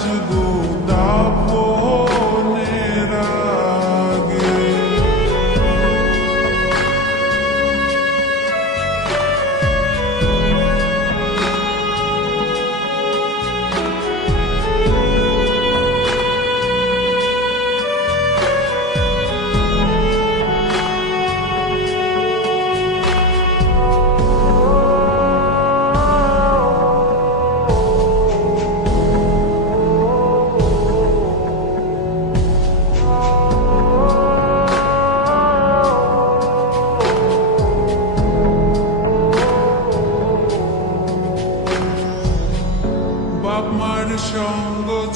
imaginou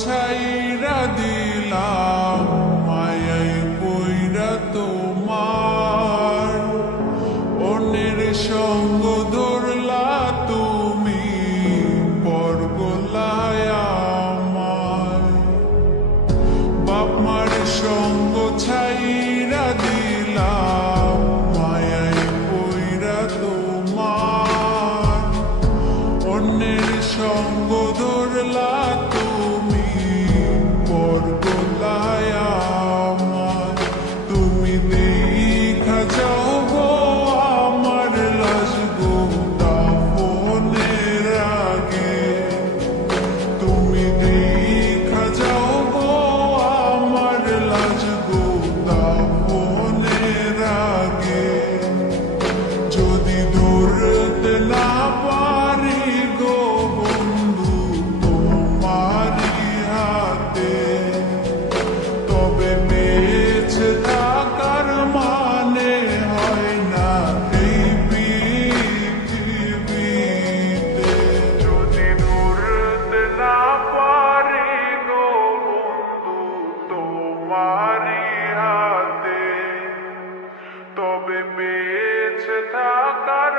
ছাইরা দিলাম মায়ায় পইরা তোমার। অন্যের সঙ্গ ধরলা তুমি, পরগোলায় আমার। বাপ মার সঙ্গ ছাইরা দিলাম মায়ায় পইরা তোমার। অন্যের সঙ্গ ধরলা cetatea